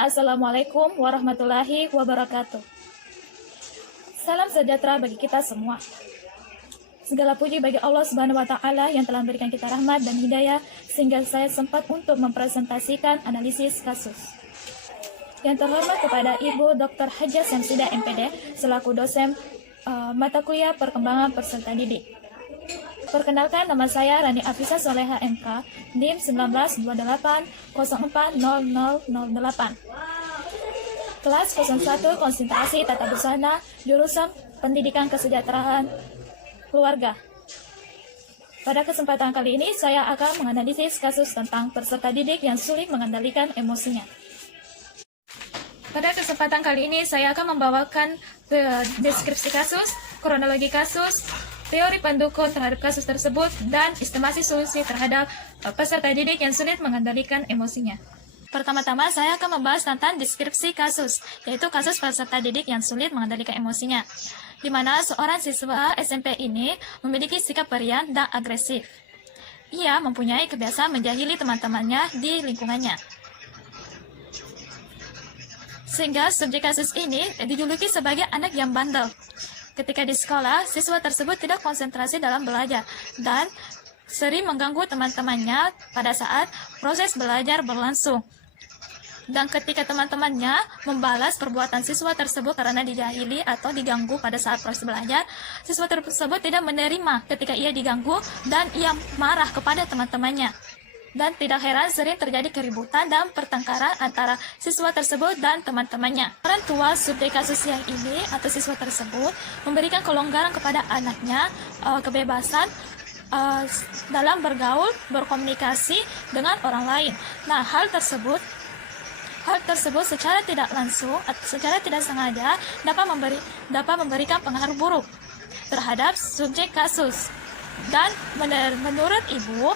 Assalamualaikum warahmatullahi wabarakatuh. Salam sejahtera bagi kita semua. Segala puji bagi Allah Subhanahu wa Ta'ala yang telah memberikan kita rahmat dan hidayah sehingga saya sempat untuk mempresentasikan analisis kasus. Yang terhormat kepada Ibu Dr. Hajah Syamsidah MPD selaku dosen mata kuliah perkembangan peserta didik. Perkenalkan, nama saya Rani Afisa Soleha MK, NIM 1928040008. Kelas 01 Konsentrasi Tata Busana, jurusan Pendidikan Kesejahteraan Keluarga. Pada kesempatan kali ini, saya akan menganalisis kasus tentang peserta didik yang sulit mengendalikan emosinya. Pada kesempatan kali ini, saya akan membawakan deskripsi kasus, kronologi kasus, teori pendukung terhadap kasus tersebut, dan estimasi solusi terhadap peserta didik yang sulit mengendalikan emosinya. Pertama-tama, saya akan membahas tentang deskripsi kasus, yaitu kasus peserta didik yang sulit mengendalikan emosinya, di mana seorang siswa SMP ini memiliki sikap periang dan agresif. Ia mempunyai kebiasaan menjahili teman-temannya di lingkungannya. Sehingga subjek kasus ini dijuluki sebagai anak yang bandel. Ketika di sekolah, siswa tersebut tidak konsentrasi dalam belajar dan sering mengganggu teman-temannya pada saat proses belajar berlangsung. Dan ketika teman-temannya membalas perbuatan siswa tersebut karena dijahili atau diganggu pada saat proses belajar, siswa tersebut tidak menerima ketika ia diganggu dan ia marah kepada teman-temannya. Dan tidak heran sering terjadi keributan dan pertengkaran antara siswa tersebut dan teman-temannya. Orang tua subjek kasus yang ini atau siswa tersebut memberikan kelonggaran kepada anaknya, kebebasan dalam bergaul, berkomunikasi dengan orang lain. Nah, hal tersebut secara tidak langsung atau secara tidak sengaja dapat memberikan pengaruh buruk terhadap subjek kasus. Dan menurut ibu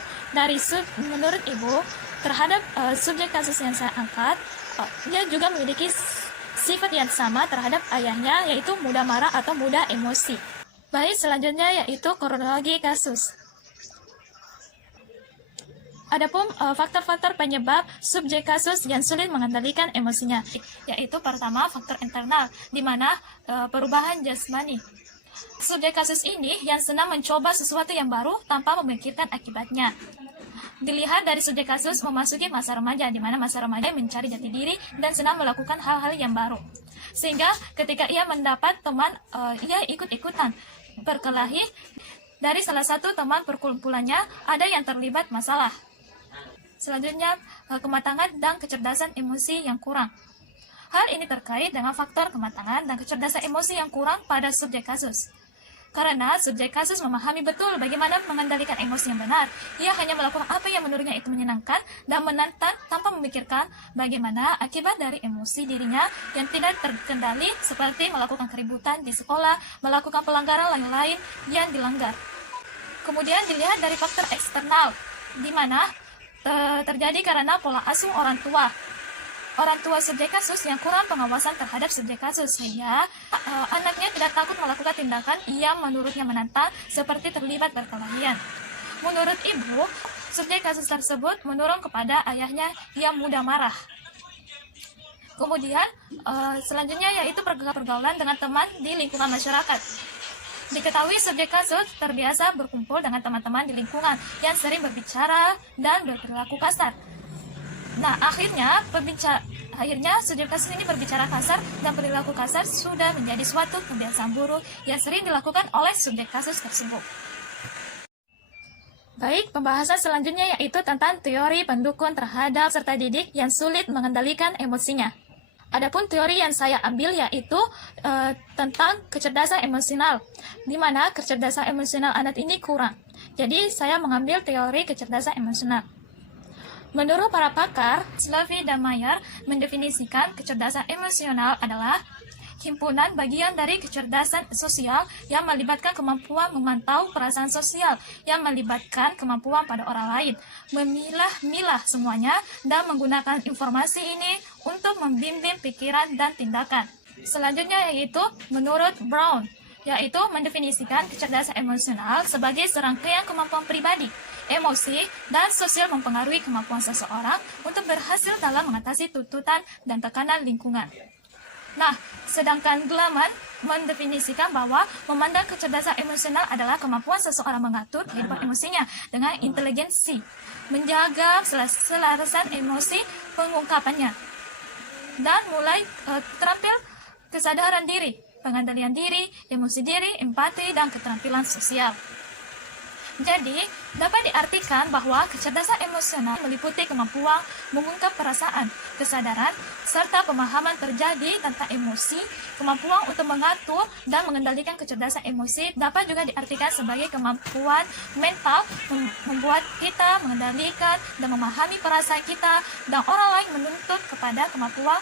terhadap subjek kasus yang saya angkat, dia juga memiliki sifat yang sama terhadap ayahnya, yaitu mudah marah atau mudah emosi. Baik, selanjutnya yaitu kronologi kasus. Adapun faktor-faktor penyebab subjek kasus yang sulit mengendalikan emosinya, yaitu pertama faktor internal, di mana perubahan jasmani. Subjek kasus ini yang senang mencoba sesuatu yang baru tanpa memikirkan akibatnya. Dilihat dari subjek kasus memasuki masa remaja, di mana masa remaja mencari jati diri dan senang melakukan hal-hal yang baru. Sehingga ketika ia mendapat teman, ia ikut-ikutan berkelahi. Dari salah satu teman perkumpulannya ada yang terlibat masalah. Selanjutnya, kematangan dan kecerdasan emosi yang kurang. Hal ini terkait dengan faktor kematangan dan kecerdasan emosi yang kurang pada subjek kasus. Karena subjek kasus memahami betul bagaimana mengendalikan emosi yang benar. Ia hanya melakukan apa yang menurutnya itu menyenangkan dan menantang tanpa memikirkan bagaimana akibat dari emosi dirinya yang tidak terkendali, seperti melakukan keributan di sekolah, melakukan pelanggaran lain-lain yang dilanggar. Kemudian dilihat dari faktor eksternal, di mana terjadi karena pola asuh orang tua. Orang tua subjek kasus yang kurang pengawasan terhadap subjek kasus, sehingga anaknya tidak takut melakukan tindakan yang menurutnya menantang, seperti terlibat perkelahian. Menurut ibu, subjek kasus tersebut menurun kepada ayahnya yang mudah marah. Kemudian selanjutnya yaitu pergaulan dengan teman di lingkungan masyarakat. Diketahui subjek kasus terbiasa berkumpul dengan teman-teman di lingkungan yang sering berbicara dan berperilaku kasar. Nah, akhirnya subjek kasus ini berbicara kasar dan perilaku kasar sudah menjadi suatu kebiasaan buruk yang sering dilakukan oleh subjek kasus tersebut. Baik, pembahasan selanjutnya yaitu tentang teori pendukung terhadap peserta didik yang sulit mengendalikan emosinya. Adapun teori yang saya ambil yaitu tentang kecerdasan emosional, di mana kecerdasan emosional anak ini kurang. Jadi, saya mengambil teori kecerdasan emosional. Menurut para pakar, Slavi dan Mayer mendefinisikan kecerdasan emosional adalah himpunan bagian dari kecerdasan sosial yang melibatkan kemampuan memantau perasaan sosial, yang melibatkan kemampuan pada orang lain, memilah-milah semuanya, dan menggunakan informasi ini untuk membimbing pikiran dan tindakan. Selanjutnya yaitu menurut Brown, yaitu mendefinisikan kecerdasan emosional sebagai serangkaian kemampuan pribadi Emosi dan sosial mempengaruhi kemampuan seseorang untuk berhasil dalam mengatasi tuntutan dan tekanan lingkungan. Nah, sedangkan Gleaman mendefinisikan bahwa memandang kecerdasan emosional adalah kemampuan seseorang mengatur kehidupan emosinya dengan inteligensi, menjaga selarasan emosi pengungkapannya, dan mulai terampil kesadaran diri, pengendalian diri, emosi diri, empati, dan keterampilan sosial. Jadi, dapat diartikan bahwa kecerdasan emosional meliputi kemampuan mengungkap perasaan, kesadaran, serta pemahaman terjadi tentang emosi. Kemampuan untuk mengatur dan mengendalikan kecerdasan emosi dapat juga diartikan sebagai kemampuan mental membuat kita mengendalikan dan memahami perasaan kita, dan orang lain menuntut kepada kemampuan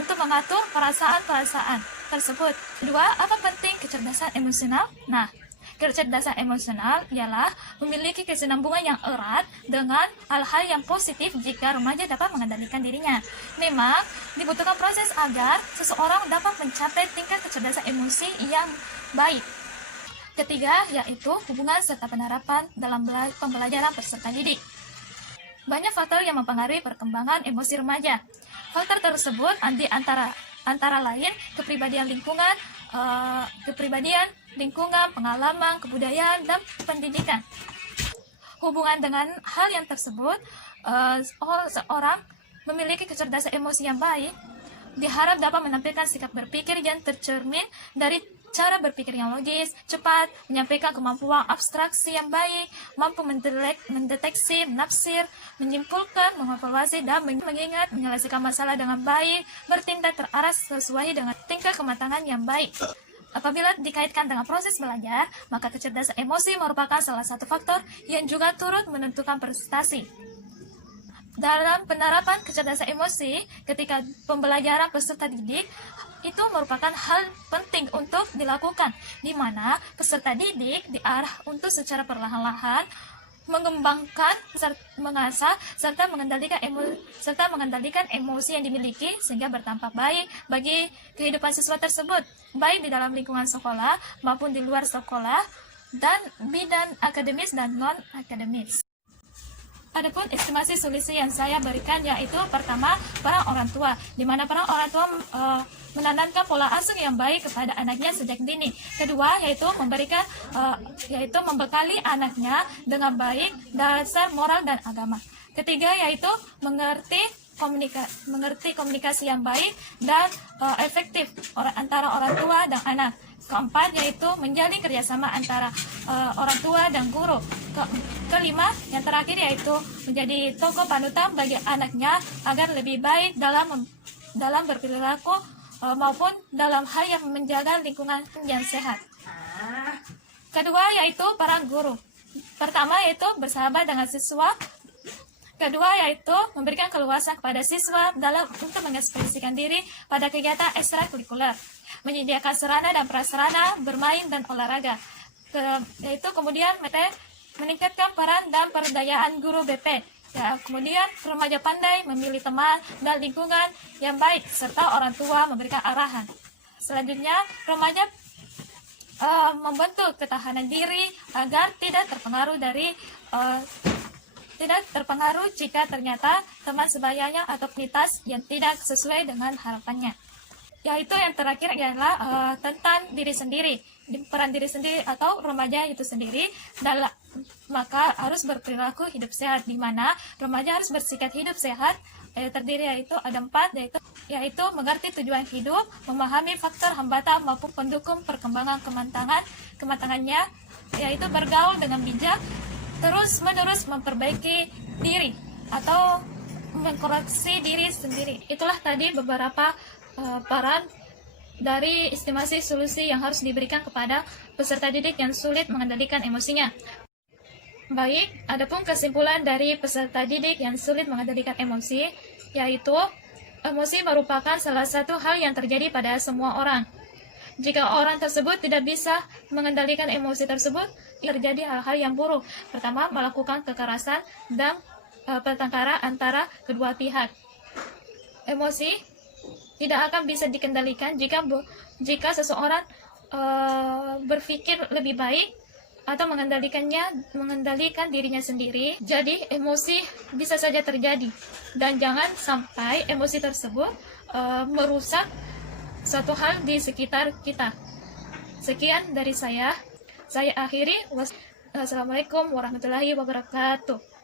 untuk mengatur perasaan-perasaan tersebut. Kedua, apa penting kecerdasan emosional? Nah, kecerdasan emosional ialah memiliki kesinambungan yang erat dengan hal-hal yang positif jika remaja dapat mengendalikan dirinya. Memang dibutuhkan proses agar seseorang dapat mencapai tingkat kecerdasan emosi yang baik. Ketiga, yaitu hubungan serta penerapan dalam pembelajaran peserta didik. Banyak faktor yang mempengaruhi perkembangan emosi remaja. Faktor tersebut antara lain kepribadian lingkungan, pengalaman, kebudayaan, dan pendidikan. Hubungan dengan hal yang tersebut, seorang memiliki kecerdasan emosi yang baik diharap dapat menampilkan sikap berpikir yang tercermin dari cara berpikir yang logis, cepat, menyampaikan kemampuan abstraksi yang baik, mampu mendeteksi, menafsir, menyimpulkan, mengevaluasi, dan mengingat, menyelesaikan masalah dengan baik, bertindak terarah sesuai dengan tingkat kematangan yang baik. Apabila dikaitkan dengan proses belajar, maka kecerdasan emosi merupakan salah satu faktor yang juga turut menentukan prestasi. Dalam penerapan kecerdasan emosi, ketika pembelajaran peserta didik, itu merupakan hal penting untuk dilakukan, di mana peserta didik diarah untuk secara perlahan-lahan mengembangkan, mengasah, serta mengendalikan emosi yang dimiliki sehingga berdampak baik bagi kehidupan siswa tersebut, baik di dalam lingkungan sekolah maupun di luar sekolah, dan bidang akademis dan non-akademis. Adapun estimasi solusi yang saya berikan yaitu pertama, peran orang tua, di mana peran orang tua menanamkan pola asuh yang baik kepada anaknya sejak dini. Kedua, yaitu membekali anaknya dengan baik dasar moral dan agama. Ketiga, yaitu mengerti komunikasi yang baik dan efektif antara orang tua dan anak. Keempat, yaitu menjalin kerjasama antara orang tua dan guru. Kelima, yang terakhir, yaitu menjadi tokoh panutan bagi anaknya agar lebih baik dalam berperilaku maupun dalam hal yang menjaga lingkungan yang sehat. Kedua, yaitu para guru. Pertama, yaitu bersahabat dengan siswa. Kedua, yaitu memberikan keluasan kepada siswa untuk mengekspresikan diri pada kegiatan ekstrakurikuler, menyediakan sarana dan prasarana bermain dan olahraga. Yaitu kemudian meningkatkan peran dan pemberdayaan guru BP. Ya, kemudian remaja pandai memilih teman dan lingkungan yang baik, serta orang tua memberikan arahan. Selanjutnya, remaja membentuk ketahanan diri agar tidak terpengaruh jika ternyata teman sebayanya atau aktivitas yang tidak sesuai dengan harapannya. Yaitu yang terakhir adalah tentang diri sendiri, peran diri sendiri atau remaja itu sendiri maka harus berperilaku hidup sehat, di mana remaja harus bersikap hidup sehat. Terdiri yaitu ada 4, yaitu mengerti tujuan hidup, memahami faktor hambatan maupun pendukung perkembangan kematangannya, yaitu bergaul dengan bijak, terus-menerus memperbaiki diri atau mengkoreksi diri sendiri. Itulah tadi beberapa peran dari estimasi solusi yang harus diberikan kepada peserta didik yang sulit mengendalikan emosinya. Baik, adapun kesimpulan dari peserta didik yang sulit mengendalikan emosi, yaitu emosi merupakan salah satu hal yang terjadi pada semua orang. Jika orang tersebut tidak bisa mengendalikan emosi tersebut, terjadi hal-hal yang buruk. Pertama, melakukan kekerasan dan pertengkaran antara kedua pihak. Emosi tidak akan bisa dikendalikan jika seseorang berpikir lebih baik atau mengendalikan dirinya sendiri. Jadi emosi bisa saja terjadi, dan jangan sampai emosi tersebut merusak suatu hal di sekitar kita. Sekian dari saya akhiri. Wassalamualaikum warahmatullahi wabarakatuh.